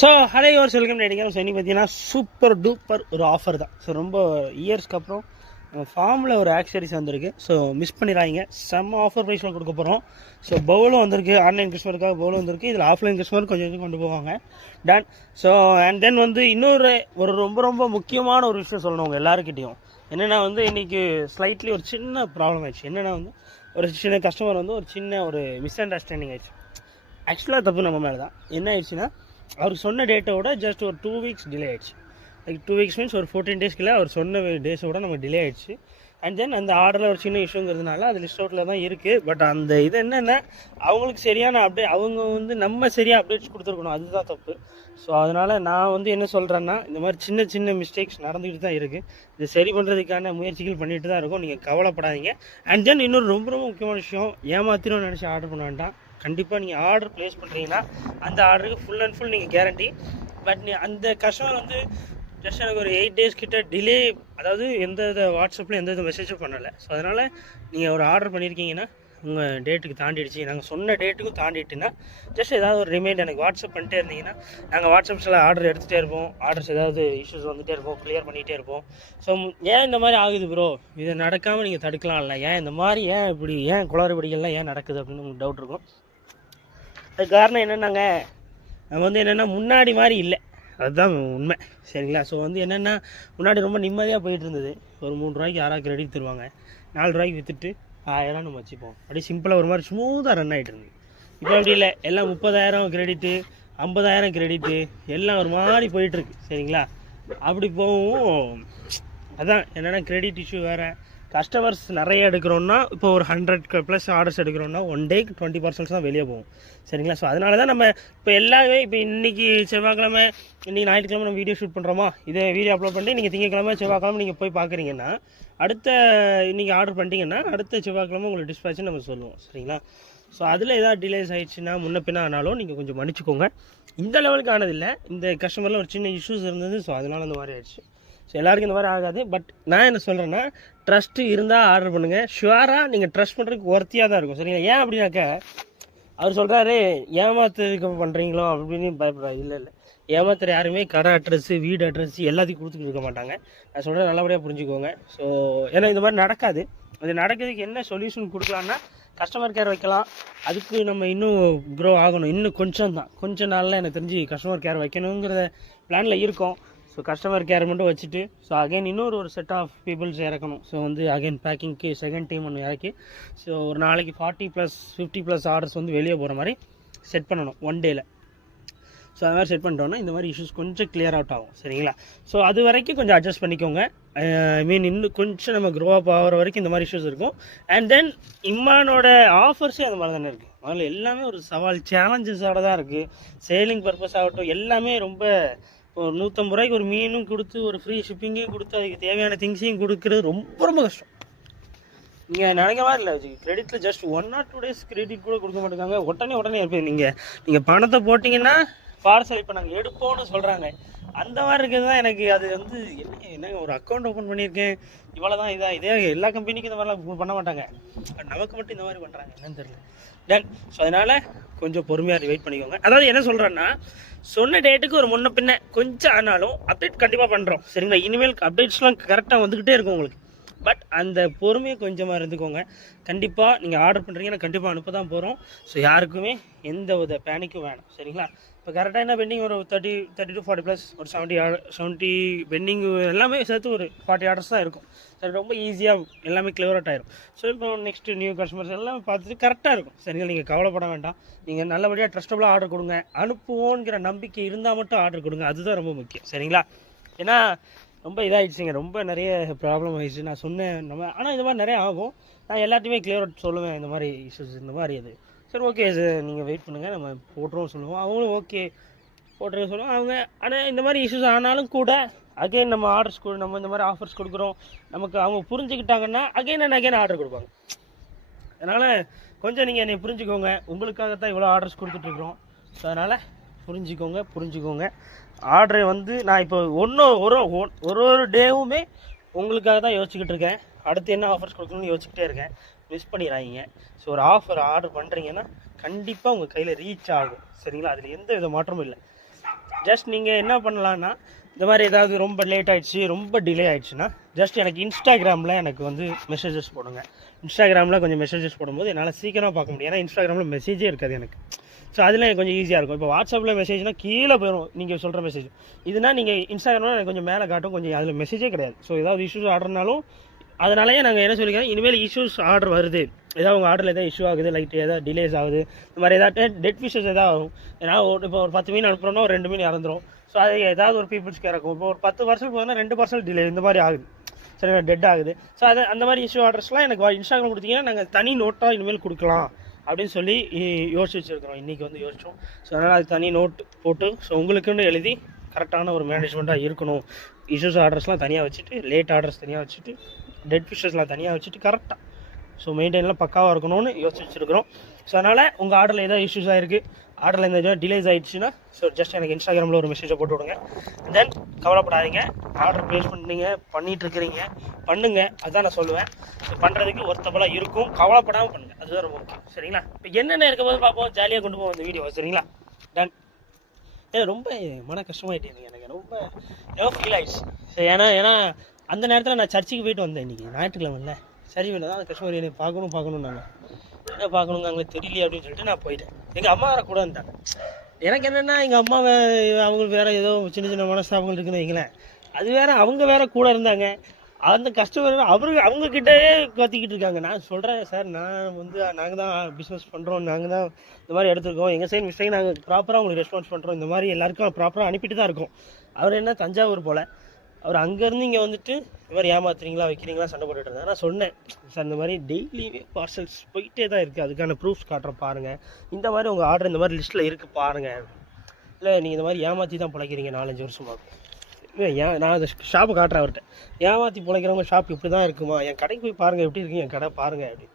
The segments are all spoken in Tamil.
So hello your welcome riding. So இன்னைக்கு பார்த்தீங்கன்னா சூப்பர் டூப்பர் ஒரு ஆஃபர் தான். ஸோ ரொம்ப இயர்ஸ்க்கு அப்புறம் ஃபார்மில் ஒரு ஆக்சரிஸ் வந்திருக்கு. ஸோ மிஸ் பண்ணிடாதீங்க, செம்ம ஆஃபர் ப்ரைஸில் கொடுக்க போகிறோம். ஸோ பவுலும் வந்திருக்கு, ஆன்லைன் கஸ்டமருக்காக பவுலும் வந்திருக்கு. இதில் ஆஃப்லைன் கஸ்டமர் கொஞ்சம் கொஞ்சம் கொண்டு போவாங்க. டன். ஸோ அண்ட் தென் வந்து இன்னொரு ரொம்ப ரொம்ப முக்கியமான ஒரு விஷயம் சொல்லணும் உங்கள் எல்லாருக்கிட்டையும். என்னென்னா வந்து இன்றைக்கி ஸ்லைட்லி ஒரு சின்ன ப்ராப்ளம் ஆயிடுச்சு. என்னென்னா வந்து ஒரு சின்ன கஸ்டமர் வந்து ஒரு சின்ன ஒரு மிஸ் அண்டர்ஸ்டாண்டிங் ஆயிடுச்சு. ஆக்சுவலாக தப்பு நம்ம மேலே தான். என்ன ஆயிடுச்சுன்னா, அவருக்கு சொன்ன டேட்டோட ஜஸ்ட் ஒரு 2 வீக்ஸ் டிலே ஆகிடுச்சு. லைக் 2 வீக்ஸ் மீன்ஸ் ஒரு 14 டேஸ்க்குள்ள அவர் சொன்ன டேஸோட நம்ம டிலே ஆகிடுச்சு. அண்ட் தென் அந்த ஆர்டரில் ஒரு சின்ன இஷ்யூங்கிறதுனால அது லிஸ்ட் அவுட்டில் தான் இருக்குது. பட் அந்த இது என்னென்னா, அவங்களுக்கு சரியான அப்டேட், அவங்க வந்து நம்ம சரியாக அப்டேட்ஸ் கொடுத்துருக்கணும், அதுதான் தப்பு. ஸோ அதனால் நான் வந்து என்ன சொல்கிறேன்னா, இந்த மாதிரி சின்ன சின்ன மிஸ்டேக்ஸ் நடந்துக்கிட்டு தான் இருக்குது. இது சரி பண்ணுறதுக்கான முயற்சிகள் பண்ணிட்டு தான் இருக்கும். நீங்கள் கவலைப்படாதீங்க. அண்ட் தென் இன்னொரு ரொம்ப ரொம்ப முக்கியமான விஷயம், ஏமாத்திரும் நினச்சி ஆர்டர் பண்ண வேண்டாம். கண்டிப்பாக நீங்கள் ஆர்டர் ப்ளேஸ் பண்ணுறீங்கன்னா அந்த ஆர்டருக்கு ஃபுல் அண்ட் ஃபுல் நீங்கள் கேரண்டி. பட் அந்த கஸ்டமர் வந்து ஜஸ்ட் எனக்கு ஒரு 8 டேஸ் கிட்ட டிலே, அதாவது எந்த வித வாட்ஸ்அப்பில் எந்த வித மெசேஜும் பண்ணலை. ஸோ அதனால் நீங்கள் ஒரு ஆர்டர் பண்ணியிருக்கீங்கன்னா உங்கள் டேட்டுக்கு தாண்டிடுச்சு, நாங்கள் சொன்ன டேட்டுக்கும் தாண்டிட்டுன்னா ஜஸ்ட் ஏதாவது ஒரு ரிமைண்ட் எனக்கு வாட்ஸ்அப் பண்ணிட்டே இருந்தீங்கன்னா நாங்கள் வாட்ஸ்அப்ஸில் ஆர்டர் எடுத்துகிட்டே இருப்போம். ஆர்டர்ஸ் ஏதாவது இஷ்யூஸ் வந்துகிட்டே இருப்போம், கிளியர் பண்ணிகிட்டே இருப்போம். ஸோ ஏன் இந்த மாதிரி ஆகுது ப்ரோ, இதை நடக்காமல் நீங்கள் தடுக்கலாம்ல, ஏன் இந்த மாதிரி ஏன் இப்படி ஏன் குளறுபடிகள்லாம் ஏன் நடக்குது அப்படின்னு உங்களுக்கு டவுட் இருக்கும். அது காரணம் என்னென்னாங்க, நம்ம வந்து என்னென்னா முன்னாடி மாதிரி இல்லை, அதுதான் உண்மை. சரிங்களா? ஸோ வந்து என்னென்னா, முன்னாடி ரொம்ப நிம்மதியாக போயிட்டு இருந்தது. ஒரு 3 ரூபாய்க்கு 6 கிரெடிட் தருவாங்க, 4 ரூபாய்க்கு விற்றுட்டு 1000 நம்ம வச்சுப்போம். அப்படியே சிம்பிளாக ஒரு மாதிரி ஸ்மூத்தாக ரன் ஆகிட்டு இருந்தது. இப்போ அப்படி இல்லை, எல்லாம் 30,000 கிரெடிட்டு, 50,000 கிரெடிட்டு, எல்லாம் ஒரு மாதிரி போயிட்டுருக்கு. சரிங்களா? அப்படி போகவும் அதான் என்னென்னா, கிரெடிட் இஷ்யூ வேறு, கஸ்டமர்ஸ் நிறைய எடுக்கிறோன்னா, இப்போ ஒரு 100+ ஆர்டர்ஸ் எடுக்கிறோன்னா 1 டேக்கு 20% தான் வெளியே போகும். சரிங்களா? ஸோ அதனால தான் நம்ம இப்போ எல்லாமே, இப்போ இன்றைக்கி செவ்வாய்க்கிழமை, இன்றைக்கி ஞாயிற்றுக்கிழமை நம்ம வீடியோ ஷூட் பண்ணுறோமா, இதே வீடியோ அப்லோட் பண்ணி நீங்கள் திங்கக்கிழமை செவ்வாய்க்கிழமை நீங்கள் போய் பார்க்குறீங்கன்னா, அடுத்த இன்றைக்கி ஆர்டர் பண்ணிட்டீங்கன்னா அடுத்த செவ்வாய்க்கிழமை உங்களுக்கு டிஸ்பேட்ச்னு நம்ம சொல்லுவோம். சரிங்களா? ஸோ அதில் ஏதாவது டிலேஸ் ஆகிடுச்சுன்னா முன்ன பின்ன ஆனாலும் நீங்கள் கொஞ்சம் மன்னிச்சுக்கோங்க. இந்த லெவலுக்கு ஆனதில்லை, இந்த கஸ்டமரில் ஒரு சின்ன இஷ்யூஸ் இருந்தது. ஸோ அதனால் அந்த மாதிரி ஆயிடுச்சு. ஸோ எல்லாருக்கும் இந்த மாதிரி ஆகாது. பட் நான் என்ன சொல்கிறேன்னா, ட்ரஸ்ட்டு இருந்தால் ஆர்டர் பண்ணுங்கள். ஷுவராக நீங்கள் ட்ரஸ்ட் பண்ணுறதுக்கு ஒர்த்தியாக தான் இருக்கும். சரிங்களா? ஏன் அப்படின்னாக்க, அவர் சொல்கிறாரு ஏமாத்துறதுக்கு பண்ணுறீங்களோ அப்படின்னு பயப்படுறாரு. இல்லை இல்லை, ஏமாத்துற யாருமே கடை அட்ரஸ்ஸு, வீடு அட்ரஸ் எல்லாத்தையும் கொடுத்துட்டு இருக்க மாட்டாங்க. நான் சொல்கிறேன், நல்லபடியாக புரிஞ்சுக்கோங்க. ஸோ ஏன்னா இந்த மாதிரி நடக்காது. அது நடக்கிறதுக்கு என்ன சொல்யூஷன் கொடுக்கலான்னா, கஸ்டமர் கேர் வைக்கலாம். அதுக்கு நம்ம இன்னும் க்ரோ ஆகணும். இன்னும் கொஞ்சம் நாளில் எனக்கு தெரிஞ்சு கஸ்டமர் கேர் வைக்கணுங்கிற பிளானில் இருக்கோம். ஸோ கஸ்டமர் கேர் மட்டும் வச்சுட்டு, ஸோ அகைன் இன்னொரு செட் ஆஃப் பீப்புள்ஸ் இறக்கணும். ஸோ வந்து அகைன் பேக்கிங்க்கு செகண்ட் டீம் ஒன்று இறக்கி, ஸோ ஒரு நாளைக்கு 40+ 50+ ஆர்டர்ஸ் வந்து வெளியே போகிற மாதிரி செட் பண்ணணும் 1 டேயில். ஸோ அது மாதிரி செட் பண்ணிட்டோன்னா இந்த மாதிரி இஷ்யூஸ் கொஞ்சம் கிளியர் அவுட் ஆகும். சரிங்களா? ஸோ அது வரைக்கும் கொஞ்சம் அட்ஜஸ்ட் பண்ணிக்கோங்க. ஐ மீன் இன்னும் கொஞ்சம் நம்ம க்ரோ அப் ஆகிற வரைக்கும் இந்த மாதிரி இஷ்யூஸ் இருக்கும். அண்ட் தென் இம்மானோட ஆஃபர்ஸே அந்த மாதிரி தானே இருக்குது. அதில் எல்லாமே ஒரு சவால், சேலஞ்சஸோடு தான் இருக்குது. சேலிங் பர்பஸ் ஆகட்டும், எல்லாமே ரொம்ப ஒரு 150 ரூபாய்க்கு ஒரு மீனும் கொடுத்து, ஒரு ஃப்ரீ ஷிப்பிங்கையும் கொடுத்து, அதுக்கு தேவையான திங்ஸையும் கொடுக்குறது ரொம்ப ரொம்ப கஷ்டம். நீங்கள் நினைக்க மாதிரி இல்லை, கிரெடிட்டில் ஜஸ்ட் 1 or 2 டேஸ் கிரெடிட் கூட கொடுக்க மாட்டேங்காங்க. உடனே இருப்பேன். நீங்கள் பணத்தை போட்டிங்கன்னா பார்சல் இப்போ நாங்கள் எடுப்போம்னு சொல்கிறாங்க. அந்த மாதிரி இருக்கிறது தான் எனக்கு அது வந்து என்னங்க, ஒரு அக்கௌண்ட் ஓப்பன் பண்ணியிருக்கேன், இவ்வளோ தான் இதே எல்லா கம்பெனிக்கும் இந்த மாதிரிலாம் பண்ண மாட்டாங்க. நமக்கு மட்டும் இந்த மாதிரி பண்ணுறாங்க, என்னன்னு தெரியல. டன். ஸோ அதனால் கொஞ்சம் பொறுமையாக வெயிட் பண்ணிக்கோங்க. அதாவது என்ன சொல்கிறேன்னா, சொன்ன டேட்டுக்கு ஒரு முன்ன பின்ன கொஞ்சம் ஆனாலும் அப்டேட் கண்டிப்பாக பண்ணுறோம். சரிங்களா? இனிமேல் அப்டேட்ஸ்லாம் கரெக்டாக வந்துக்கிட்டே இருக்கும் உங்களுக்கு. பட் அந்த பொறுமையை கொஞ்சமாக இருந்துக்கோங்க. கண்டிப்பாக நீங்கள் ஆர்டர் பண்ணுறீங்கன்னா கண்டிப்பாக அனுப்ப தான் போகிறோம். ஸோ யாருக்குமே எந்த வித பேனிக்கும் வேணும். சரிங்களா? இப்போ கரெக்டாக என்ன பெண்டிங், ஒரு 30 to 40+ ஒரு 70 பெண்டிங் எல்லாமே சேர்த்து ஒரு 40 ஆர்டர்ஸ் தான் இருக்கும். சரி, ரொம்ப ஈஸியாக எல்லாமே கிளியர் அவுட் ஆயிரும். ஸோ இப்போ நெக்ஸ்ட்டு நியூ கஸ்டமர்ஸ் எல்லாம் பார்த்துட்டு கரெக்டாக இருக்கும். சரிங்களா? நீங்கள் கவலைப்பட வேண்டாம். நீங்கள் நல்லபடியாக ட்ரஸ்டபுளாக ஆர்டர் கொடுங்க. அனுப்புவோங்கிற நம்பிக்கை இருந்தால் மட்டும் ஆர்டர் கொடுங்க. அதுதான் ரொம்ப முக்கியம். சரிங்களா? ஏன்னா ரொம்ப இதாகிடுச்சிங்க, ரொம்ப நிறைய ப்ராப்ளம் ஆகிடுச்சு. நான் சொன்னேன் ஆனால் இந்த மாதிரி நிறைய ஆகும். நான் எல்லாத்தையுமே கிளியர் அவுட் சொல்லுவேன், இந்த மாதிரி இஷ்யூஸ் இந்த மாதிரி அது. சரி, ஓகே சார், நீங்கள் வெயிட் பண்ணுங்கள், நம்ம போட்டுருவோம் சொல்லுவோம். அவங்களும் ஓகே போட்டுருக்க சொல்லுவோம் அவங்க. ஆனால் இந்த மாதிரி இஷ்யூஸ் ஆனாலும் கூட அகைன் நம்ம ஆர்டர்ஸ் நம்ம இந்த மாதிரி ஆஃபர்ஸ் கொடுக்குறோம், நமக்கு அவங்க புரிஞ்சுக்கிட்டாங்கன்னா அகைன் ஆர்டர் கொடுப்பாங்க. அதனால் கொஞ்சம் நீங்கள் என்னை புரிஞ்சுக்கோங்க. உங்களுக்காகத்தான் இவ்வளோ ஆர்டர்ஸ் கொடுத்துட்ருக்குறோம். ஸோ அதனால் புரிஞ்சுக்கோங்க. ஆர்டரை வந்து நான் இப்போ ஒரு டேவுமே உங்களுக்காக தான் யோசிச்சுக்கிட்டு இருக்கேன். அடுத்து என்ன ஆஃபர்ஸ் கொடுக்கணும்னு யோசிச்சுக்கிட்டே இருக்கேன். மிஸ் பண்ணிடாதீங்க. ஸோ ஒரு ஆர்டர் பண்ணுறீங்கன்னா கண்டிப்பாக உங்கள் கையில் ரீச் ஆகும். சரிங்களா? அதில் எந்த வித மாற்றமும் இல்லை. ஜஸ்ட் நீங்கள் என்ன பண்ணலான்னா இந்த மாதிரி ஏதாவது ரொம்ப லேட் ஆகிடுச்சு ரொம்ப டிலே ஆகிடுச்சுன்னா ஜஸ்ட் எனக்கு இன்ஸ்டாகிராமில் எனக்கு வந்து மெசேஜஸ் போடுங்க. இன்ஸ்டாகிராமில் கொஞ்சம் மெசேஜஸ் போடும்போது என்னால் சீக்கிரமாக பார்க்க முடியும். ஏன்னா இன்ஸ்டாகிராமில் மெசேஜே இருக்காது எனக்கு. ஸோ அதில் எனக்கு கொஞ்சம் ஈஸியாக இருக்கும். இப்போ வாட்ஸ்அப்பில் மெசேஜ்னால் கீழே போயிடும் நீங்கள் சொல்கிற மெசேஜ். இதுனா நீங்கள் இன்ஸ்டாகிராமில் எனக்கு கொஞ்சம் மேலே காட்டும், கொஞ்சம் அதில் மெசேஜே கிடையாது. ஸோ ஏதாவது இஷ்யூஸ் ஆர்டர்னாலும் அதனாலேயே நாங்கள் என்ன சொல்லிக்கிறோம், இனிமேல் இஷ்யூஸ் ஆர்டர் வருது, ஏதாவது உங்கள் ஆர்டரில் எதாவது இஷ்யூ ஆகுது, லைட் ஏதாவது டிலேஸ் ஆகுது, இந்த மாதிரி ஏதாவது டெட் ஃபிஷஸ் எதாவது ஆகும். ஏன்னா இப்போ ஒரு 10 மீன் அனுப்புகிறோன்னா ஒரு 2 மீன் இறந்துடும். ஸோ அது ஏதாவது ஒரு பீப்புள்ஸ்க்கு இறக்கும். இப்போ ஒரு 10 வருஷம் போதுன்னா 2% டிலே இந்த மாதிரி ஆகுது, சரி டெட் ஆகுது. ஸோ அது அந்த மாதிரி இஷ்யூ ஆர்டர்ஸ்லாம் எனக்கு இன்ஸ்டாகிராம் கொடுத்தீங்கன்னா நாங்கள் தனி நோட்டாக இனிமேல் கொடுக்கலாம் அப்படின்னு சொல்லி யோசிச்சு வச்சுருக்கிறோம். இன்றைக்கி வந்து யோசித்தோம். ஸோ அதனால் அது தனி நோட் போட்டு ஸோ உங்களுக்குன்னு எழுதி கரெக்டான ஒரு மேனேஜ்மெண்ட்டாக இருக்கணும். இஷ்யூஸ் ஆர்டர்ஸ்லாம் தனியாக வச்சுட்டு, லேட் ஆர்டர்ஸ் தனியாக வச்சுட்டு, டெட் ஃபிஷஸ்லாம் தனியாக வச்சுட்டு கரெக்டாக ஸோ மெயின்டைன்லாம் பக்காவாக இருக்கணும்னு யோசிச்சு வச்சுருக்கிறோம். ஸோ அதனால் உங்கள் ஆர்டரில் ஏதாவது இஷ்யூஸ் ஆகிருக்கு, ஆர்டரில் இந்த ஏதாவது டிலேஸ் ஆகிடுச்சுன்னா ஸோ ஜஸ்ட் எனக்கு இன்ஸ்டாகிராமில் ஒரு மெசேஜை போட்டு விடுங்க. தென் கவலைப்படாதீங்க, ஆர்டர் ப்ளேஸ் பண்ணிகிட்ருக்கிறீங்க பண்ணுங்க, அதுதான் நான் சொல்லுவேன். ஸோ பண்ணுறதுக்கு ஒர்த்தபுளாக இருக்கும், கவலைப்படாமல் பண்ணுங்கள், அதுதான் ரொம்ப முக்கியம். சரிங்களா? இப்போ என்னென்ன இருக்க போது பார்ப்போம், ஜாலியாக கொண்டு போவோம் இந்த வீடியோ. சரிங்களா? டன். ரொம்ப மன கஷ்டமாயிட்டேன் எனக்கு, ரொம்ப ஏதோ ஃபீல் ஆகிடுச்சு. சரி, ஏன்னா அந்த நேரத்தில் நான் சர்ச்சுக்கு போயிட்டு வந்தேன். இன்றைக்கி ஞாயிற்றுக்கிழமை சரி வேணும் தான் கஷ்டமாக என்னை பார்க்கணும் நாங்கள் என்ன பார்க்கணுங்க அவங்களுக்கு தெரியலையே அப்படின்னு சொல்லிட்டு நான் போயிட்டேன். எங்கள் அம்மா வேறு கூட இருந்தாங்க. எனக்கு என்னென்னா எங்கள் அம்மா அவங்களுக்கு வேறு ஏதோ சின்ன சின்ன மனஸ்தாபங்கள் இருக்குன்னு வைங்களேன், அது வேறு அவங்க வேறு கூட இருந்தாங்க. அந்த கஸ்டமர் அவங்கக்கிட்டே கத்திக்கிட்டு இருக்காங்க. நான் சொல்கிறேன், சார் நாங்கள் தான் பிஸ்னஸ் பண்ணுறோம், நாங்கள் தான் இந்த மாதிரி எடுத்துருக்கோம், எங்கள் சைடு மிஸ்டேக் நாங்கள் ப்ராப்பராக உங்களுக்கு ரெஸ்பான்ஸ் பண்ணுறோம், இந்த மாதிரி எல்லாருக்கும் ப்ராப்பராக அனுப்பிட்டு தான் இருக்கோம். அவர் என்ன தஞ்சாவூர் போல், அவர் அங்கேருந்து இங்கே வந்துட்டு இந்த மாதிரி ஏமாத்துறீங்களா வைக்கிறீங்களா சண்டை போட்டுட்டு இருந்தாங்க. நான் சொன்னேன், சார் இந்த மாதிரி டெய்லியுமே பார்சல்ஸ் போயிட்டே தான் இருக்குது, அதுக்கான ப்ரூஃப்ஸ் காட்டுறேன் பாருங்கள், இந்த மாதிரி உங்கள் ஆர்டர் இந்த மாதிரி லிஸ்ட்டில் இருக்குது பாருங்கள், இல்லை நீங்கள் இந்த மாதிரி ஏமாற்றி தான் பிழைக்கிறீங்க 4-5 வருஷமாக. நான் அந்த ஷாப்பை காட்டுறேன் அவர்கிட்ட, ஏமாற்றி பிழைக்கிறவங்க ஷாப் இப்படி தான் இருக்குமா, என் கடைக்கு போய் பாருங்கள் எப்படி இருக்குது என் கடை பாருங்கள் அப்படி.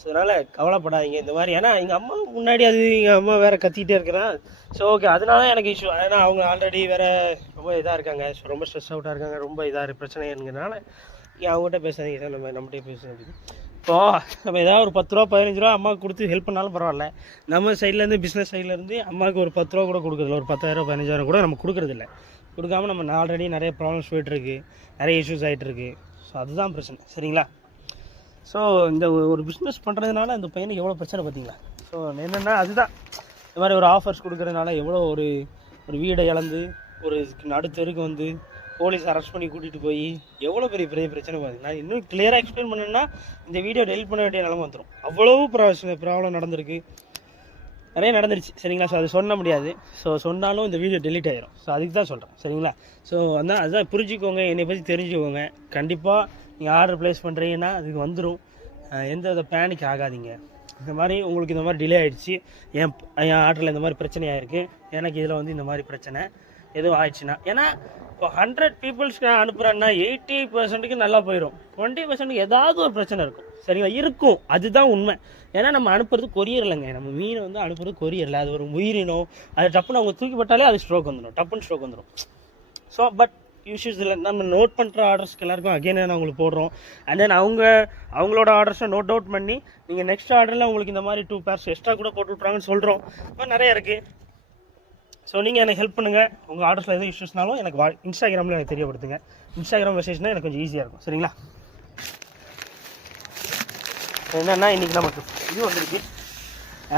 ஸோ அதனால் கவலைப்படாதீங்க இந்த மாதிரி. ஏன்னா எங்கள் அம்மா முன்னாடி அது எங்கள் அம்மா வேறு கத்திக்கிட்டே இருக்கிறேன். ஸோ ஓகே, அதனால எனக்கு இஷ்யூ. ஏன்னா அவங்க ஆல்ரெடி வேறு ரொம்ப இதாக இருக்காங்க, ஸோ ரொம்ப ஸ்ட்ரெஸ் அவுட்டாக இருக்காங்க, ரொம்ப இதாக பிரச்சனைங்கிறனால அவங்ககிட்ட பேசாதீங்க சார், நம்மகிட்டே பேசுகிறேன் அப்படின்னு. இப்போது நம்ம ஏதாவது ஒரு 10 ரூபா 15 ரூபா அம்மாவுக்கு கொடுத்து ஹெல்ப் பண்ணாலும் பரவாயில்ல, நம்ம சைட்லேருந்து பிஸ்னஸ் சைட்லேருந்து அம்மாவுக்கு ஒரு 10 ரூபா கூட கொடுக்குறதில்ல, ஒரு 10,000 15,000 கூட நம்ம கொடுக்குறதில்ல. கொடுக்காமல் நம்ம ஆல்ரெடி நிறைய ப்ராப்ளம்ஸ் போய்ட்டுருக்கு, நிறைய இஷ்யூஸ் ஆகிட்டுருக்கு. ஸோ அதுதான் பிரச்சனை. சரிங்களா? ஸோ இந்த ஒரு பிஸ்னஸ் பண்ணுறதுனால அந்த பையனுக்கு எவ்வளோ பிரச்சனை பார்த்தீங்களா? ஸோ என்னென்னா அதுதான் இந்த மாதிரி ஒரு ஆஃபர்ஸ் கொடுக்குறதுனால எவ்வளோ ஒரு வீடை இழந்து ஒரு நடுத்தருக்கு வந்து போலீஸ் அரெஸ்ட் பண்ணி கூட்டிகிட்டு போய் எவ்வளோ பெரிய பிரச்சனை பார்த்தீங்கன்னா. இன்னும் கிளியராக எக்ஸ்பிளைன் பண்ணேன்னா இந்த வீடியோ டெலிட் பண்ண வேண்டிய நிலமை வந்துடும். அவ்வளவு ப்ராப்ளம் நடந்திருக்கு, நிறைய நடந்துருச்சு. சரிங்களா? ஸோ அது சொல்ல முடியாது. ஸோ சொன்னாலும் இந்த வீடியோ டெலிட் ஆகிடும். ஸோ அதுக்கு தான் சொல்கிறேன். சரிங்களா? ஸோ அதுதான் புரிஞ்சுக்கோங்க, என்னை பற்றி தெரிஞ்சுக்கோங்க. கண்டிப்பாக நீங்கள் ஆர்டர் ப்ளேஸ் பண்ணுறீங்கன்னா அதுக்கு வந்துடும். எந்த வித பேனிக் ஆகாதீங்க. இந்த மாதிரி உங்களுக்கு இந்த மாதிரி டிலே ஆகிடுச்சு, என் ஆர்டரில் இந்த மாதிரி பிரச்சனை ஆகிருக்கு, எனக்கு இதில் வந்து இந்த மாதிரி பிரச்சனை எதுவும் ஆயிடுச்சுன்னா, ஏன்னா இப்போ 100 பீப்புள்ஸ்க்கு நான் அனுப்புகிறேன்னா 80% நல்லா போயிடும், 20% ஏதாவது ஒரு பிரச்சனை இருக்கும். சரிங்களா? இருக்கும், அதுதான் உண்மை. ஏன்னா நம்ம அனுப்புறது கொரியர் இல்லைங்க, நம்ம மீனை வந்து அனுப்புறது கொரியர் இல்லை, அது ஒரு உயிரினம். அது டப்புன்னு அவங்க தூக்கி போட்டாலே அது ஸ்ட்ரோக் வந்துடும், டப்புன்னு ஸ்ட்ரோக் வந்துடும். ஸோ பட் இஷ்யூஸ் இல்லை, நம்ம நோட் பண்ணுற ஆர்டர்ஸ்க்கு எல்லாருக்கும் அகைன் நான் உங்களுக்கு போடுறோம். அண்ட் தென் அவங்களோட ஆர்டர்ஸை நோட் அவுட் பண்ணி நீங்கள் நெக்ஸ்ட் ஆர்டரில் உங்களுக்கு இந்த மாதிரி 2 பேர்ஸ் எக்ஸ்ட்ரா கூட போட்டு விட்றாங்கன்னு சொல்கிறோம். இப்போ நிறைய இருக்குது. ஸோ நீங்கள் எனக்கு ஹெல்ப் பண்ணுங்கள். உங்கள் ஆர்டர்ஸில் எதுவும் இஷ்யூஸ்னாலும் எனக்கு இன்ஸ்டாகிராமில் எனக்கு தெரியப்படுத்துங்க. இன்ஸ்டாகிராம் மெசேஜ்னால் எனக்கு கொஞ்சம் ஈஸியாக இருக்கும். சரிங்களா? என்னென்னா இன்றைக்கி நமக்கு இது வந்துருக்கு,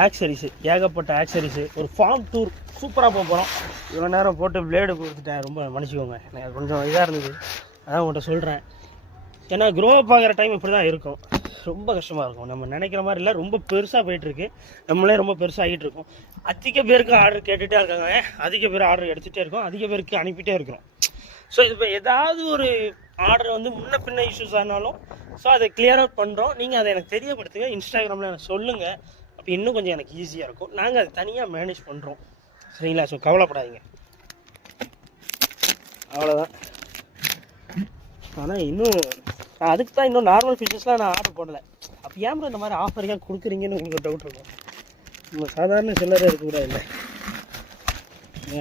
ஆக்சரிஸு, ஏகப்பட்ட ஆக்சரிஸு, ஒரு ஃபார்ம் டூர் சூப்பராக போகிறோம். இவ்வளோ நேரம் போட்டு பிளேடு கொடுத்துட்டேன், ரொம்ப மன்னிச்சிக்கோங்க, எனக்கு கொஞ்சம் இதாக இருந்தது, அதான் உங்கள்கிட்ட சொல்கிறேன். ஏன்னா க்ரோ அப் ஆகிற டைம் இப்படி தான் இருக்கும், ரொம்ப கஷ்டமாக இருக்கும். நம்ம நினைக்கிற மாதிரி இல்லை, ரொம்ப பெருசாக போயிட்டுருக்கு, நம்மளே ரொம்ப பெருசாக ஆகிட்டு இருக்கோம். அதிக பேருக்கு ஆர்டர் கேட்டுகிட்டே இருக்காங்க, அதிக பேர் ஆர்டர் எடுத்துகிட்டே இருக்கோம், அதிக பேருக்கு அனுப்பிட்டே இருக்கிறோம். ஸோ இப்போ ஏதாவது ஒரு ஆர்டர் வந்து முன்ன பின்ன இஷ்யூஸ் ஆனாலும் ஸோ அதை கிளியர் அவுட் பண்ணுறோம். நீங்கள் அதை எனக்கு தெரியப்படுத்துங்க, இன்ஸ்டாகிராமில் எனக்கு சொல்லுங்கள். அப்போ இன்னும் கொஞ்சம் எனக்கு ஈஸியாக இருக்கும். நாங்கள் அதை தனியாக மேனேஜ் பண்ணுறோம். சரிங்களா? ஸோ கவலைப்படாதீங்க, அவ்வளோதான். ஆனால் இன்னும் அதுக்கு தான் இன்னும் நார்மல் ஃபிஷஸ்லாம் நான் ஆர்டர் போடலை. அப்போ ஏன் இந்த மாதிரி ஆஃபர் ஏன் கொடுக்குறீங்கன்னு உங்களுக்கு டவுட் இருக்கும். நம்ம சாதாரண சில்லறை இருக்கக்கூடாது இல்லை,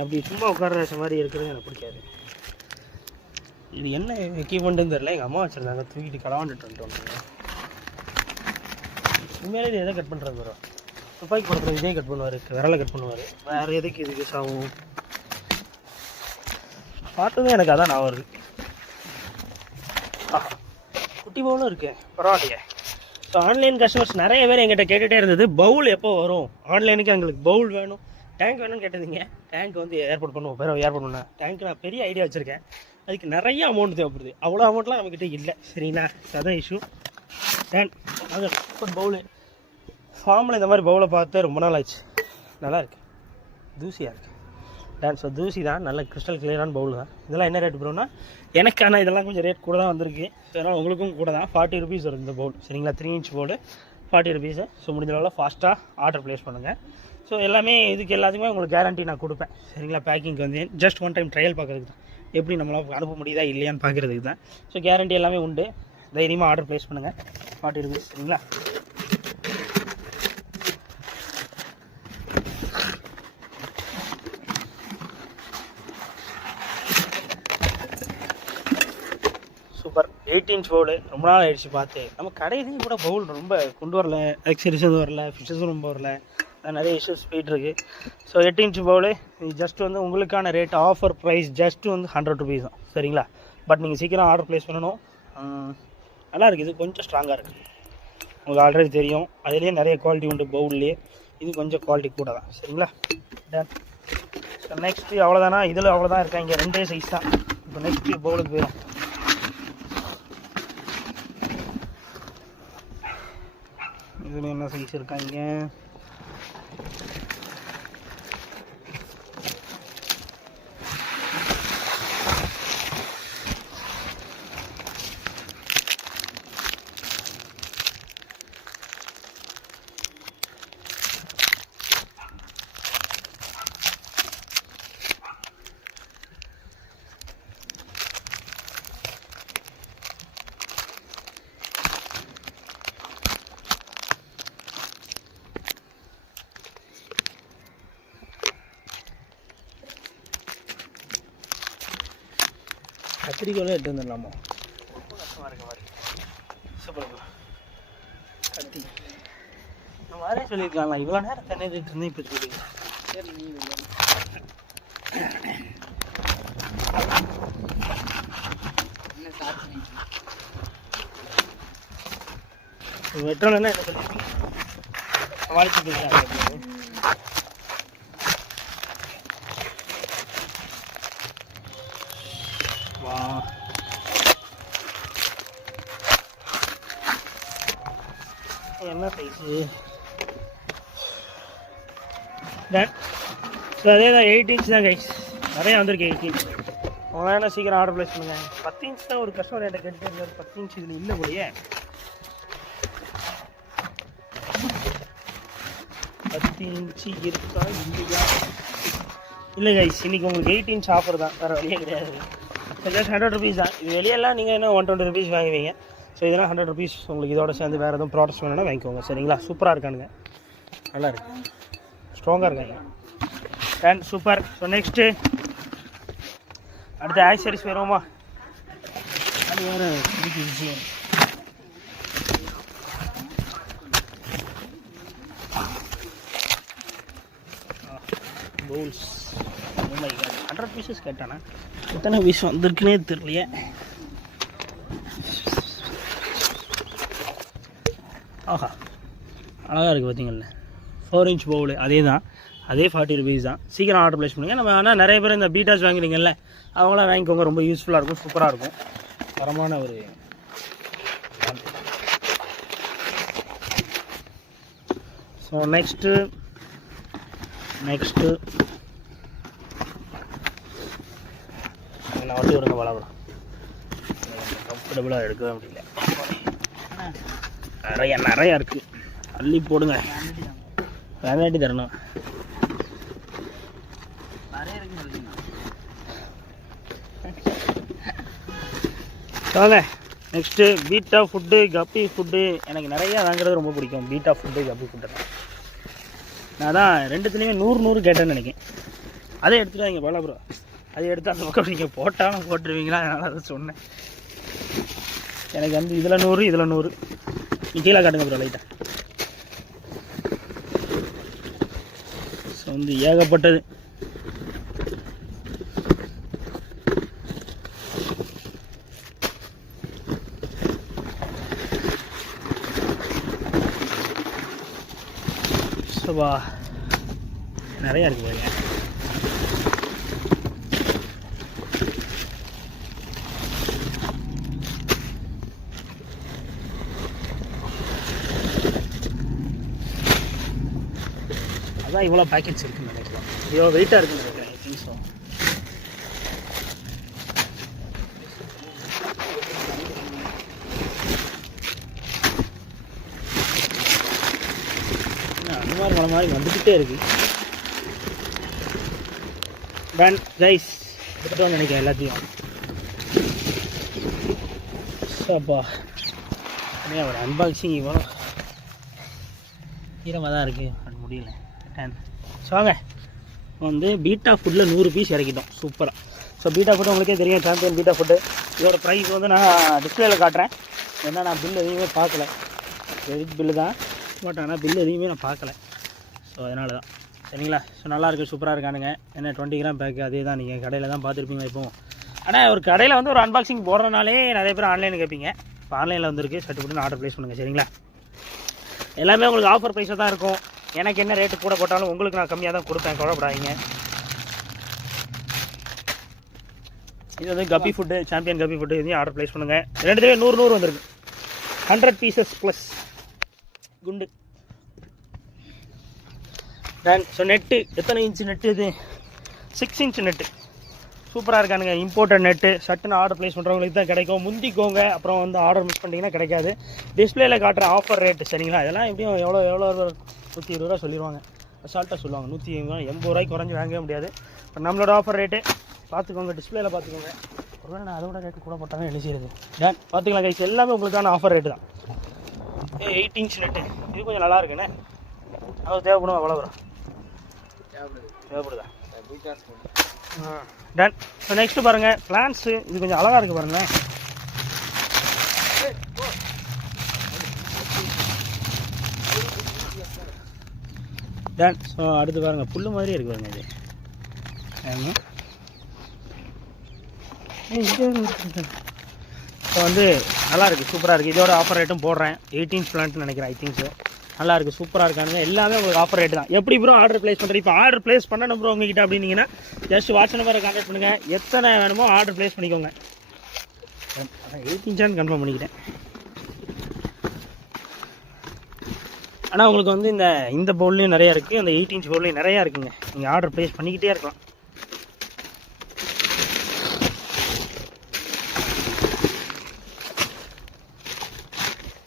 அப்படி சும்மா உட்கார மாதிரி இருக்கிறது எனக்கு பிடிக்காது. இது என்ன எக்யூப்மெண்ட்டுன்னு தெரியல, எங்கள் அம்மா வச்சுருந்தாங்க, தூக்கிட்டு களவாண்டுட்டு வந்துட்டு. உண்மையிலே இது எதை கட் பண்ணுறது வரும், துப்பாக்கி படத்தில் இதே கட் பண்ணுவார், விரலை கட் பண்ணுவார், வேறு எதுக்கு இது யூஸ் ஆகும். பார்த்ததும் எனக்கு அதான் நான் வருது. குட்டி பவுலும் இருக்கு, பரவாயில்லையே. ஸோ ஆன்லைன் கஸ்டமர்ஸ் நிறைய பேர் எங்கிட்ட கேட்டுகிட்டே இருந்தது பவுல் எப்போ வரும், ஆன்லைனுக்கு எங்களுக்கு பவுல் வேணும், டேங்க் வேணும்னு கேட்டிருந்தீங்க. டேங்க் வந்து ஏற்பாடு பண்ணுவோம், வேறு ஏற்பாடு பண்ணேன். டேங்க் நான் பெரிய ஐடியா வச்சுருக்கேன், அதுக்கு நிறைய அமௌண்ட் தேவைப்படுது. அவ்வளோ அமௌண்ட்லாம் நம்மக்கிட்ட இல்லை, சரிங்களா? அதான் இஷ்யூ. டேன் அது சூப்பர் பவுலு. ஃபார்மில் இந்த மாதிரி பவுலை பார்த்து ரொம்ப நாள் ஆச்சு. நல்லாயிருக்கு, தூசியாக இருக்குது. டேன் ஸோ தூசி தான், நல்ல கிறிஸ்டல் கிளியரான பவுல் தான். இதெல்லாம் என்ன ரேட் ப்ரோனா, எனக்கு ஆனால் இதெல்லாம் கொஞ்சம் ரேட் கூட தான் வந்திருக்கு. ஸோ அதனால் உங்களுக்கும் கூட தான் 40 rupees வரும் இந்த பவுல், சரிங்களா? 3 inch பவுல் 40 rupees. ஸோ முடிஞ்ச அளவில் ஃபாஸ்ட்டாக ஆர்டர் ப்ளேஸ் பண்ணுங்கள். ஸோ எல்லாமே இதுக்கு எல்லாத்துக்குமே உங்களுக்கு கேரண்டி நான் கொடுப்பேன், சரிங்களா? பேக்கிங்க்கு வந்து ஜஸ்ட் ஒன் டைம் ட்ரையல் பார்க்குறதுக்கு தான், எப்படி நம்மளால் அனுப்ப முடியுதா இல்லையான்னு பார்க்குறதுக்கு தான். ஸோ கேரண்டி எல்லாமே உண்டு, தைரியமாக ஆர்டர் ப்ளேஸ் பண்ணுங்கள். 40 rupees, சரிங்களா? Super 8 inch bowl. ரொம்ப நாள் ஆகிடுச்சு பார்த்து. நம்ம கடையிலையும் கூட பவுல் ரொம்ப கொண்டு வரல, எக்ஸரிஸும் வரல, ஃபிஷ்ஷஸும் ரொம்ப வரல, நிறைய இஷ்யூஸ் போயிட்டுருக்கு. ஸோ 8 inch பவுல் ஜஸ்ட் வந்து உங்களுக்கான ரேட் ஆஃபர் ப்ரைஸ் ஜஸ்ட்டு வந்து 100 rupees தான், சரிங்களா? பட் நீங்கள் சீக்கிரம் ஆர்டர் ப்ளேஸ் பண்ணணும். நல்லா இருக்குது, இது கொஞ்சம் ஸ்ட்ராங்காக இருக்குது, உங்களுக்கு ஆல்ரெடி தெரியும். அதுலேயே நிறைய குவாலிட்டி உண்டு பவுல்லையே, இது கொஞ்சம் குவாலிட்டி கூட தான், சரிங்களா? டன். ஸோ நெக்ஸ்ட்டு அவ்வளோதானா? இதில் அவ்வளோதான் இருக்கா, இங்கே 2 சைஸ் தான். இப்போ நெக்ஸ்ட்டு பவுலுக்கு போயிடும். இதில் என்ன சைஸ் இருக்காங்க? கத்திரிக்கோளே எடுத்து வந்துடலாமா? ரொம்ப கஷ்டமாக இருக்க மாதிரி. சூப்பர் கத்தி நான் வேறே சொல்லியிருக்கலாம்ல, இவ்வளோ நேரம் தண்ணி இருந்தேன், இப்போ சொல்லியிருக்கேன். சரி நீ வெட்டணும்னா என்ன சொல்லியிருக்கீங்க? சமாளிச்சு போயிருக்காங்க. என்ன சைஸு? டன். ஸோ அதே தான் 8 inch தான் கைஸ், நிறையா வந்திருக்கு 8 inch. உங்களால் என்ன சீக்கிரம் ஆர்டர் ப்ளேஸ் பண்ணுங்கள். 10 inch தான் ஒரு கஸ்டமர் என்கிட்ட கேட்டுட்டு இருந்தார், 10 inch இதில் இல்லை போலையே. 10 inch இருக்கா இல்லையா? இல்லை கைஸ், இன்றைக்கி உங்களுக்கு 8 inch ஆஃபர் தான், வேறு வழியே கிடையாது. ஸோ ஜஸ்ட் 100 rupees தான். இது வெளியெல்லாம் நீங்கள் என்ன 120 rupees வாங்குவீங்க. ஸோ இதெல்லாம் 100 rupees. உங்களுக்கு இதோட சேர்ந்து வேறு எதுவும் ப்ராடக்ட்ஸ் வேணும்னா வாங்கிக்கோங்க, சரிங்களா? சூப்பராக இருக்கானுங்க, நல்லா இருக்கு, ஸ்ட்ராங்காக இருக்காங்க. And super. ஸோ நெக்ஸ்ட்டு அடுத்த ஆக்சரிஸ் வருவோமா? அது வேறு விஷயம். பவுல்ஸ் 100 pieces கேட்டானா, எத்தனை பீஸ் வந்திருக்குன்னே தெரியலையே. ஆஹா, அழகாக இருக்குது பார்த்தீங்கல்ல. 4 inch பவுல், அதே தான், அதே 40 rupees தான். சீக்கிரம் ஆர்டர் ப்ளேஸ் பண்ணுங்கள். நம்ம ஆனால் நிறைய பேர் இந்த பீட்டாஸ் வாங்குறீங்கல்ல, அவங்களாம் வாங்கிக்கோங்க, ரொம்ப யூஸ்ஃபுல்லாக இருக்கும், சூப்பராக இருக்கும், தரமான ஒரு. ஸோ நெக்ஸ்ட்டு நான் வண்டி வருங்க வளவலாம், கம்ஃபர்டபுளாக எடுக்கவே முடியல, நிறையா இருக்குது, அள்ளி போடுங்க. வேண்டாட்டி தரணும். வாங்க நெக்ஸ்ட்டு பீட்டா ஃபுட்டு, கப்பி ஃபுட்டு. எனக்கு நிறையா வாங்குறது ரொம்ப பிடிக்கும், பீட்டா ஃபுட்டு, கப்பி ஃபுட்டு தான். நான் தான் ரெண்டுத்துலேயுமே 100 கேட்டேன்னு நினைக்கிறேன். அதை எடுத்துகிட்டு வாங்க போல ப்ரோ, அதை எடுத்து அந்த பக்கம் நீங்கள் போட்டாலும் போட்டுருவீங்களா, அதனால் அதை சொன்னேன். எனக்கு வந்து இதில் 100, இதில் 100. நீ கீழே காட்டுங்க ப்ரோ லைட்டாக. ஸோ வந்து ஏகப்பட்டது. வா நிறையா இருக்குது பாருங்க. அதான் இவ்வளோ பேக்கெட்ஸ் இருக்குன்னு நினைக்கிறேன். இவ்வளோ வெயிட்டாக இருக்குன்னு நினைக்கிறேன். I think so. அனுமார் மலை மாதிரி வந்துக்கிட்டே இருக்குது. டன் கைஸ் எடுத்துகிட்டு நினைக்கிறேன் எல்லாத்தையும். அப்பா ஒரு அன்பாக்சிங் இவ்வளோ ஈரமாக தான் இருக்குது. அது முடியல. ஸோ வாங்க வந்து பீட்டா ஃபுட்டில் 100 பீஸ் இறக்கிட்டோம். சூப்பராக. ஸோ பீட்டா ஃபுட்டு உங்களுக்கே தெரியும், சாம்பியன் பீட்டா ஃபுட்டு. இதோட ப்ரைஸ் வந்து நான் டிஸ்பிளேயில் காட்டுறேன். ஏன்னா நான் பில் எதையுமே பார்க்கல. கிரெடிட் பில்லு தான், பட் ஆனால் பில் எதையுமே நான் பார்க்கல. ஸோ அதனால தான். சரிங்களா? ஸோ நல்லாயிருக்கு, சூப்பராக இருக்கானுங்க. ஏன்னா 20 கிராம் பேக்கு அதே தான். நீங்கள் கடையில் தான் பார்த்துருப்பீங்க இப்போவும். ஆனால் ஒரு கடையில் வந்து ஒரு அன்பாக்சிங் போடுறனாலே நிறைய பேர் ஆன்லைனில் கேட்பீங்க. இப்போ ஆன்லைனில் வந்துருக்கு, சட்டுப்பட்டு ஆர்டர் ப்ளேஸ் பண்ணுங்கள். சரிங்களா? எல்லாமே உங்களுக்கு ஆஃபர் ப்ரைஸாக தான் இருக்கும். எனக்கு என்ன ரேட்டு கூட போட்டாலும் உங்களுக்கு நான் கம்மியாக தான் கொடுப்பேன், கவலைப்படாதீங்க. இது வந்து கப்பி ஃபுட்டு, சாம்பியன் கப்பி ஃபுட்டு. இதையும் ஆர்டர் ப்ளேஸ் பண்ணுங்கள். ரெண்டுத்துவே 100 வந்துருக்கு. 100 பீசஸ் ப்ளஸ் குண்டு. ஸோ நெட்டு எத்தனை இன்ச்சு நெட்டு? இது 6 இன்ச் நெட்டு. சூப்பராக இருக்கானுங்க. Imported net. சட்டுன்னு ஆர்டர் ப்ளேஸ் பண்ணுறவங்களுக்கு தான் கிடைக்கும். முந்திக்கோங்க, அப்புறம் வந்து ஆர்டர் மிஸ் பண்ணிட்டீங்கன்னா கிடைக்காது. டிஸ்பிளேயில் காட்டுற ஆஃபர் ரேட்டு. சரிங்களா? இதெல்லாம் எப்படியும் எவ்வளோ 120 ரூபா சொல்லிடுவாங்க. அசால்ட்டாக சொல்லுவாங்க. 180 ரூபாய்க்கு குறைஞ்சி வாங்கவே முடியாது. இப்போ நம்மளோட ஆஃபர் ரேட்டு பார்த்துக்கோங்க, டிஸ்பிளேயில் பார்த்துக்கோங்க. ஒருவேளை நான் அதோட ரேட்டு கூட போட்டாலும் என்ன செய்யுது? டன் பார்த்துக்கலாம் கைஸ். எல்லாமே உங்களுக்கான ஆஃபர் ரேட்டு தான். 8 இன்ச் நெட்டு. இது கொஞ்சம் நல்லா இருக்குண்ணே. அது தேவைப்படும். அவ்வளோ வரும் தேவைப்படுதா? டன். ஸோ நெக்ஸ்ட்டு பாருங்கள் பிளான்ஸு. இது கொஞ்சம் அழகாக இருக்குது பாருங்கள். டன். ஸோ அடுத்து பாருங்கள் புல்லு மாதிரி இருக்குது பாருங்கள். இது ஸோ வந்து நல்லாயிருக்கு, சூப்பராக இருக்குது. இதோட ஆஃபர் ரேட்டும் போடுறேன். 18 இன்ச் பிளான்ட்னு நினைக்கிறேன். I think so. நல்லாயிருக்கு, சூப்பராக இருக்கானுங்க. எல்லாமே உங்களுக்கு ஆஃபர் ரேட்டு தான். எப்படி ப்ரோ ஆர்டர் ப்ளேஸ் பண்ணுறேன்? இப்போ ஆர்டர் ப்ளேஸ் பண்ணணும் ப்ரோ உங்ககிட்ட அப்படின்னீங்கன்னா ஜஸ்ட் வாட்ஸ்அப் நம்பரை கான்டாக்ட் பண்ணுங்கள். எத்தனை வேணுமோ ஆர்டர் ப்ளேஸ் பண்ணிக்கோங்க. 18 இன்ச்சான்னு கன்ஃபார்ம் பண்ணிக்கிட்டேன். ஆனால் உங்களுக்கு வந்து இந்த பவுல்லையும் நிறையா இருக்குது, அந்த 8 இன்ச் பவுல்லையும் நிறையா இருக்குங்க. நீங்கள் ஆர்டர் ப்ளேஸ் பண்ணிக்கிட்டே இருக்கலாம்.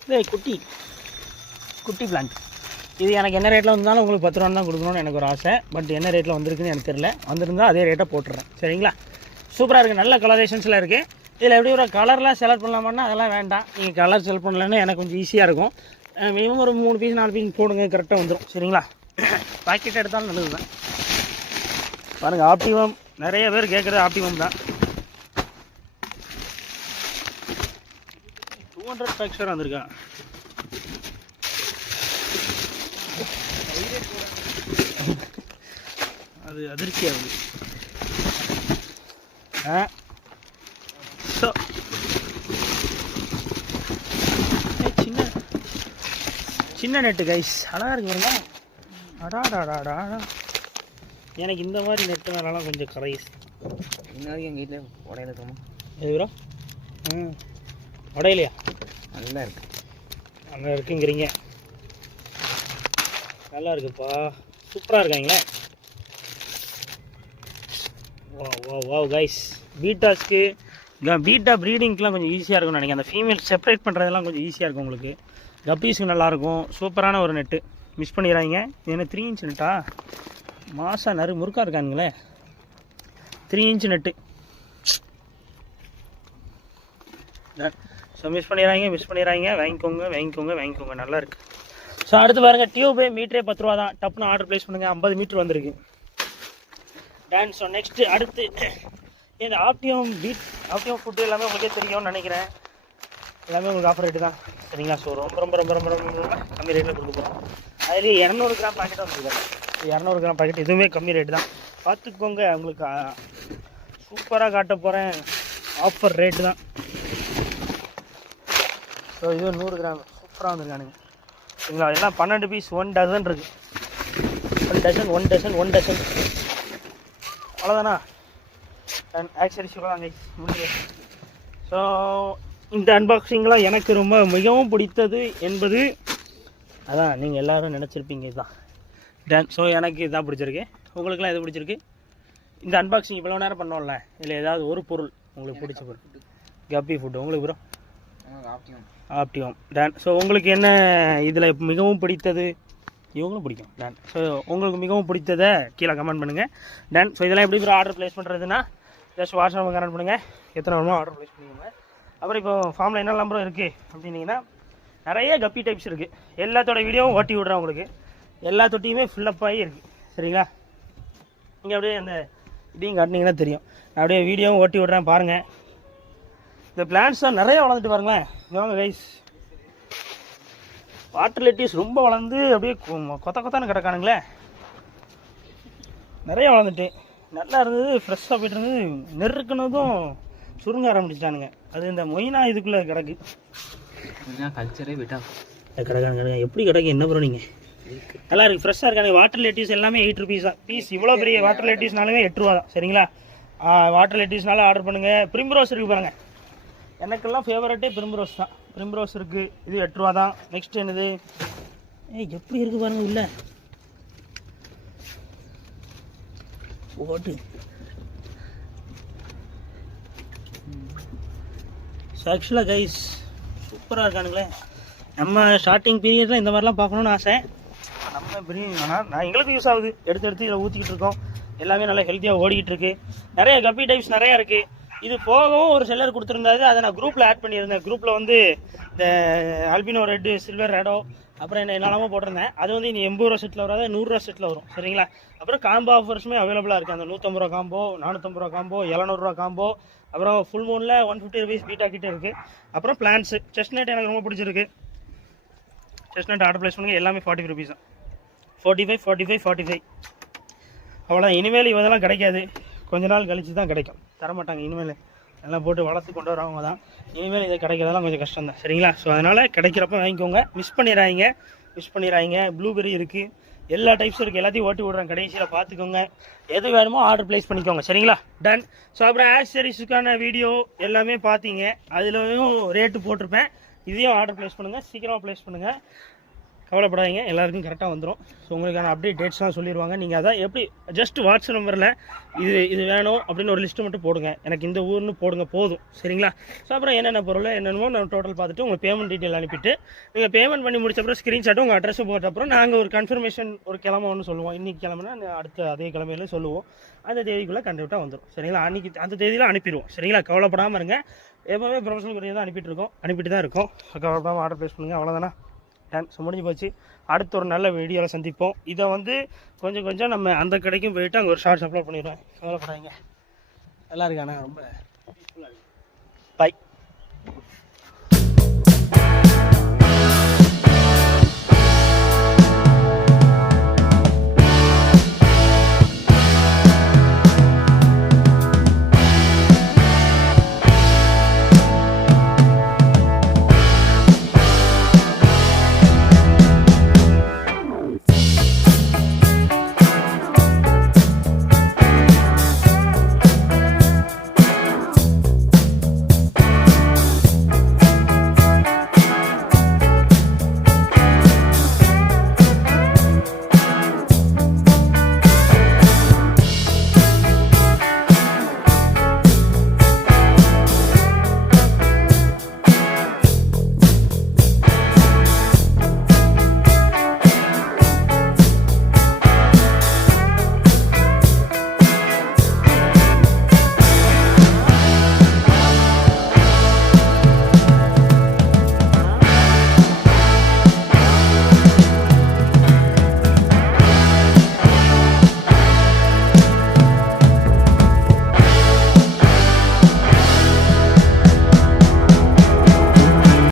இது குட்டி பிளான்ட். இது எனக்கு என்ன ரேட்டில் வந்தாலும் உங்களுக்கு 10 ரூபா தான் கொடுக்கணும்னு எனக்கு ஒரு ஆசை. பட் என்ன ரேட்டில் வந்திருக்குன்னு எனக்கு தெரியல. வந்திருந்தால் அதே ரேட்டை போட்டுறேன். சரிங்களா? சூப்பராக இருக்குது. நல்ல கலரேஷன்ஸில் இருக்குது. இதில் எப்படி ஒரு கலர்லாம் செலக்ட் பண்ணலாமான்னா அதெல்லாம் வேண்டாம். நீங்கள் கலர் செலக்ட் பண்ணலன்னா எனக்கு கொஞ்சம் ஈஸியாக இருக்கும். மினிமம் ஒரு 3 பீஸ் 4 பீஸ் போடுங்க, கரெக்டாக வந்துடும். சரிங்களா? பாக்கெட் எடுத்தாலும் நல்லது தான். பாருங்கள் ஆப்டிமம். நிறைய பேர் கேட்குறது ஆப்டிமம் தான். 200 பேக்ஸர் வந்திருக்கா. அது அதிர்ச்சி ஆகுது. ஸோ சின்ன நெட்டு கைஸ். அழகாக இருக்கு பாருங்க. அடாடாடாடா. எனக்கு இந்த மாதிரி நெட்டு மேலாம் கொஞ்சம் கரைஸ். இன்னும் எங்கள் வீட்டில் உடையில தோமா எதுரா? உடையிலையா? நல்லா இருக்கு. அங்கே இருக்குங்கிறீங்க. நல்லா இருக்குப்பா, சூப்பராக இருக்காங்களே. வா கைஸ். பீட்டாஸ்க்கு பீட்டா ப்ரீடிங்க்கெலாம் கொஞ்சம் ஈஸியாக இருக்கும்னு நினைக்கிறேன். அந்த ஃபீமேல் செப்பரேட் பண்ணுறதெல்லாம் கொஞ்சம் ஈஸியாக இருக்கும் உங்களுக்கு. கப்பீஸுக்கு நல்லாயிருக்கும். சூப்பரான ஒரு நெட்டு. மிஸ் பண்ணிடுறாங்க. இது என்ன 3 இன்ச் நெட்டா? மாசா முறுக்காக இருக்கானுங்களே. 3 இன்ச் நெட்டு. ஸோ மிஸ் பண்ணிடுறாங்க. வாங்கிக்கோங்க. நல்லாயிருக்கு. ஸோ அடுத்து பாருங்கள் டியூபு. மீட்டரே 10 ரூபா தான். டப்புன்னு ஆர்டர் ப்ளேஸ் பண்ணுங்கள். 50 மீட்ரு வந்திருக்கு. டன். ஸோ நெக்ஸ்ட்டு அடுத்து இந்த ஆப்டிமம் ஃபுட்டு எல்லாமே உங்களுக்கே தெரியும்னு நினைக்கிறேன். எல்லாமே உங்களுக்கு ஆஃபர் ரேட்டு தான். சரிங்களா? ஸோ ரொம்ப கம்மி ரேட்டில் கொடுக்க போகிறோம். அதுலேயே 200 கிராம் பாக்கெட்டாக வந்துருக்காரு. 200 கிராம் பாக்கெட் இதுவுமே கம்மி ரேட்டு தான். பார்த்துக்கோங்க. உங்களுக்கு சூப்பராக காட்ட போகிறேன். ஆஃபர் ரேட்டு தான். ஸோ இது 100 கிராம் சூப்பராக வந்துருக்கானுங்க. சரிங்களா? எல்லாம் 12 பீஸ் 1 டசன் இருக்குது. 1 டசன் அவ்வளோதானா. ஆக்சரிஸ் வாங்க முடியுது. ஸோ இந்த அன்பாக்சிங்லாம் எனக்கு ரொம்ப மிகவும் பிடித்தது என்பது அதான் நீங்கள் எல்லோரும் நினச்சிருப்பீங்க இதுதான். ஸோ எனக்கு இதுதான் பிடிச்சிருக்கு. உங்களுக்குலாம் எது பிடிச்சிருக்கு? இந்த அன்பாக்சிங் இவ்வளோ நேரம் பண்ணோம்ல, இல்லை ஏதாவது ஒரு பொருள் உங்களுக்கு பிடிச்ச பொருள்? கப்பி ஃபுட்டு. உங்களுக்கு ப்ரோ? ஆப்டிமம். டன். ஸோ உங்களுக்கு என்ன இதில் மிகவும் பிடித்தது? இவங்களும் பிடிக்கும். டன். ஸோ உங்களுக்கு மிகவும் பிடித்ததை கீழே கமெண்ட் பண்ணுங்கள். டன். ஸோ இதெல்லாம் எப்படி ப்ரோ ஆர்டர் ப்ளேஸ் பண்ணுறதுன்னா ஜஸ்ட் வாட்ஸ்அப்பில் கமெண்ட் பண்ணுங்கள், எத்தனை வேணுமோ ஆர்டர் ப்ளேஸ் பண்ணிக்கோங்க. அப்புறம் இப்போ ஃபார்மில் என்ன நம்பரும் இருக்குது அப்படின்னீங்கன்னா நிறைய கப்பி டைப்ஸ் இருக்குது. எல்லாத்தோட வீடியோவும் ஓட்டி விட்றேன் உங்களுக்கு. எல்லா தொட்டியுமே ஃபில்லப் ஆகி இருக்குது. சரிங்களா? இங்கே அப்படியே அந்த இதையும் காட்டினீங்கன்னா தெரியும். நான் அப்படியே வீடியோவும் ஓட்டி விட்றேன் பாருங்கள். இந்த பிளான்ட்ஸ்லாம் நிறைய வளர்ந்துட்டு பாருங்களேன். வாங்க கைஸ், வாட்டர் லெட்டிஸ் ரொம்ப வளர்ந்து அப்படியே கொத்தான்னு கிடக்கானுங்களே. நிறைய வளர்ந்துட்டு நல்லா இருந்தது, ஃப்ரெஷ்ஷாக போய்ட்டு இருந்தது. நெருக்குனதும் சுருங்க ஆரம்பிச்சிட்டானுங்க. அது இந்த மொயினா இதுக்குள்ளே கிடக்கு. கல்ச்சரே விட்டா கிடக்கானுங்க. எப்படி கிடக்கு என்ன ப்ரோ நீங்கள்? நல்லா இருக்குது, ஃப்ரெஷ்ஷாக இருக்காங்க. வாட்டர் லெட்டிஸ் எல்லாமே 8 ருபீஸ் தான் பீஸ். இவ்வளோ பெரிய வாட்டர் லெட்டிஸ்னாலுமே 8 ரூபா தான். சரிங்களா? வாட்டர் லெட்டிஸ்னாலும் ஆர்டர் பண்ணுங்கள். பிரிம்ரோஸ் இருக்குது பாருங்கள். எனக்கெல்லாம் ஃபேவரட்டே பிரிம்ரோஸ் தான். பிரிம்ரோஸ் இருக்குது, இது 8 ரூபா தான். நெக்ஸ்ட் என்னது? எப்படி இருக்குது பாருங்கள் உள்ள ஓட்டு. ஸோ ஆக்சுவலாக கைஸ் சூப்பராக இருக்கானுங்களே. நம்ம ஸ்டார்டிங் பீரியடில் இந்த மாதிரிலாம் பார்க்கணுன்னு ஆசை. நம்ம பெரிய நான் எங்களுக்கு யூஸ் ஆகுது. எடுத்து இதில் ஊற்றிக்கிட்டு இருக்கோம். எல்லாமே நல்லா ஹெல்த்தியாக ஓடிக்கிட்டு இருக்கு. நிறைய கப்பி டைப்ஸ் நிறையா இருக்குது. இது போகவும் ஒரு செல்லர் கொடுத்துருந்தாரு, அதை நான் குரூப்பில் ஆட் பண்ணியிருந்தேன். குரூப்பில் வந்து இந்த ஆல்பினோ ரெட்டு, சில்வர் ரெடோ, அப்புறம் என்னெல்லாமோ போட்டிருந்தேன். அது வந்து இனி 80 ரூபா செட்டில் வராது, 100 ரூபா செட்டில் வரும். சரிங்களா? அப்புறம் காம்போ ஆஃபர்ஸுமே அவைலபிளாக இருக்குது. அந்த 150 ரூபா காம்போ, 450 ரூபா காம்போ, 700 ரூபா காம்போ, அப்புறம் ஃபுல் மூனில் 150 ருபீஸ் பீட்டா கிட்டே இருக்குது. அப்புறம் பிளான்ஸு செஸ்ட்நட் எனக்கு ரொம்ப பிடிச்சிருக்கு. செஸ்ட்நட் ஆர்டர் ப்ளேஸ் பண்ணுங்கள். எல்லாமே 45 ருபீஸ் தான். 45 அவ்வளோ. இனிமேல் இதெல்லாம் கிடைக்காது, கொஞ்ச நாள் கழிச்சு தான் கிடைக்கும். தரமாட்டாங்க இனிமேல். எல்லாம் போட்டு வளர்த்து கொண்டு வரவங்க தான். இனிமேல் இதை கிடைக்கிறதெல்லாம் கொஞ்சம் கஷ்டம் தான். சரிங்களா? ஸோ அதனால் கிடைக்கிறப்ப வாங்கிக்கோங்க. மிஸ் பண்ணிடுறாங்க. ப்ளூபெர்ரி இருக்குது, எல்லா டைப்ஸும் இருக்குது. எல்லாத்தையும் ஓட்டி விட்றேன். கடைசியில் பார்த்துக்கோங்க. எது வேணுமோ ஆர்டர் ப்ளேஸ் பண்ணிக்கோங்க. சரிங்களா? டன். ஸோ அப்புறம் ஆக்சரிஸுக்கான வீடியோ எல்லாமே பார்த்தீங்க. அதுலேயும் ரேட்டு போட்டிருப்பேன். இதையும் ஆர்டர் ப்ளேஸ் பண்ணுங்கள். சீக்கிரமாக ப்ளேஸ் பண்ணுங்கள். கவலைப்படாதீங்க, எல்லாருக்கும் கரெக்டாக வந்துடும். ஸோ உங்களுக்கான அப்டேட் டேட்ஸ்லாம் சொல்லிடுவாங்க. நீங்கள் அதான் எப்படி ஜஸ்ட் வாட்ஸ்அப் நம்பரில் இது வேணும் அப்படின்னு ஒரு லிஸ்ட்டு மட்டும் போடுங்க. எனக்கு இந்த ஊர்னு போடுங்க போதும். சரிங்களா? ஸோ அப்புறம் என்னென்ன பொருள் என்னென்னமோ நான் டோட்டல் பார்த்துட்டு உங்களுக்கு பேமெண்ட் டீட்டெயில் அனுப்பிட்டு நீங்கள் பேமெண்ட் பண்ணி முடிச்ச அப்புறம் ஸ்க்ரீன்ஷாட்டும் உங்கள் அட்ரஸும் போட்ட அப்புறம் நாங்கள் ஒரு கன்ஃபர்மேஷன் ஒரு கிழமை ஒன்று சொல்லுவோம். இன்றைக்கி கிழமைனா அடுத்த அதே கிழமையில சொல்லுவோம். அந்த தேதிக்குள்ளே கண்டிப்பாக வந்துடும். சரிங்களா? அன்றைக்கி அந்த தேதியில் அனுப்பிடுவோம். சரிங்களா? கவலைப்படாமல் இருங்க. எப்போவுமே ப்ரொஃபஷனல் குறையாக தான் அனுப்பிட்டு தான் இருக்கோம். கவலைப்படாமல் ஆர்டர் ப்ளேஸ் பண்ணுங்கள். அவ்வளோதானா? டன். ஸோ முடிஞ்சு போச்சு. அடுத்த ஒரு நல்ல வீடியோவில் சந்திப்போம். இதை வந்து கொஞ்சம் நம்ம அந்த கடைக்கும் போயிட்டு அங்கே ஒரு ஷார்ட்ஸ் அப்லோட் பண்ணிடுவேன். கவலைப்படாதீங்க. நல்லா இருக்காண்ணா, ரொம்ப பை.